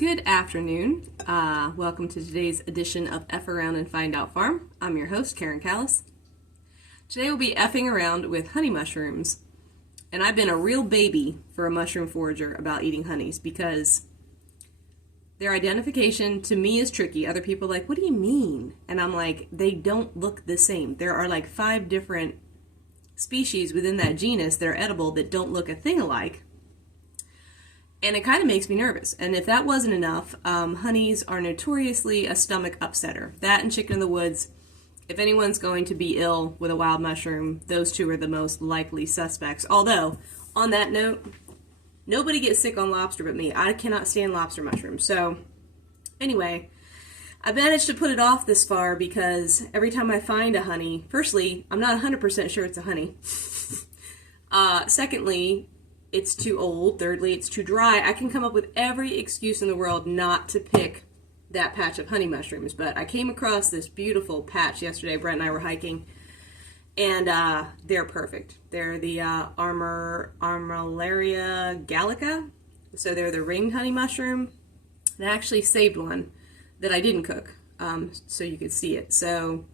Good afternoon. Welcome to today's edition of F Around and Find Out Farm. I'm your host, Karen Callis. Today we'll be effing around with honey mushrooms. And I've been a real baby for a mushroom forager about eating honeys because their identification to me is tricky. Other people are like, what do you mean? And I'm like, they don't look the same. There are like 5 different species within that genus that are edible that don't look a thing alike. And it kind of makes me nervous. And if that wasn't enough, honeys are notoriously a stomach upsetter. That and chicken in the woods. If anyone's going to be ill with a wild mushroom, those two are the most likely suspects. Although, on that note, nobody gets sick on lobster but me. I cannot stand lobster mushrooms. So, anyway, I managed to put it off this far because every time I find a honey, firstly, I'm not 100% sure it's a honey. Secondly, it's too old. Thirdly, it's too dry. I can come up with every excuse in the world not to pick that patch of honey mushrooms. But I came across this beautiful patch yesterday. Brett and I were hiking, and they're perfect. They're the Armillaria gallica. So they're the ringed honey mushroom. And I actually saved one that I didn't cook, so you could see it. So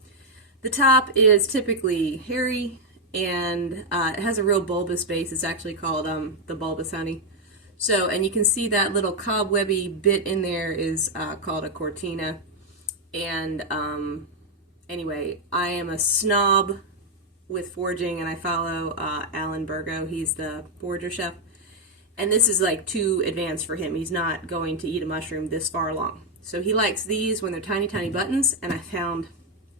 the top is typically hairy, and it has a real bulbous base. It's actually called the bulbous honey. So, and you can see that little cobwebby bit in there is called a cortina. And anyway, I am a snob with foraging, and I follow Alan Burgo. He's the forager chef. And this is like too advanced for him. He's not going to eat a mushroom this far along. So he likes these when they're tiny, tiny buttons. And I found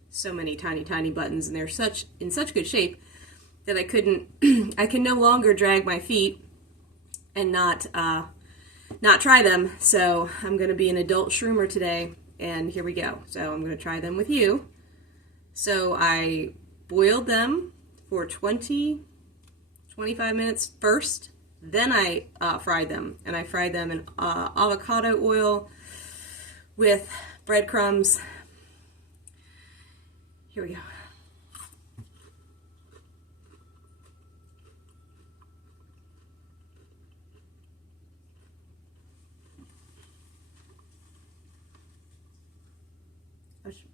so many tiny, tiny buttons, and they're in such good shape that I can no longer drag my feet and not try them. So I'm going to be an adult shroomer today, and here we go. So I'm going to try them with you. So I boiled them for 20-25 minutes first. Then I fried them, and I fried them in avocado oil with breadcrumbs. Here we go.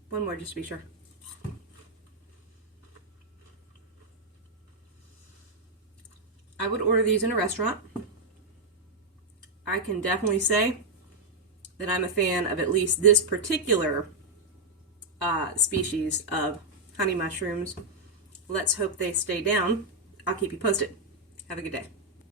One more just to be sure. I would order these in a restaurant. I can definitely say that I'm a fan of at least this particular species of honey mushrooms. Let's hope they stay down. I'll keep you posted. Have a good day.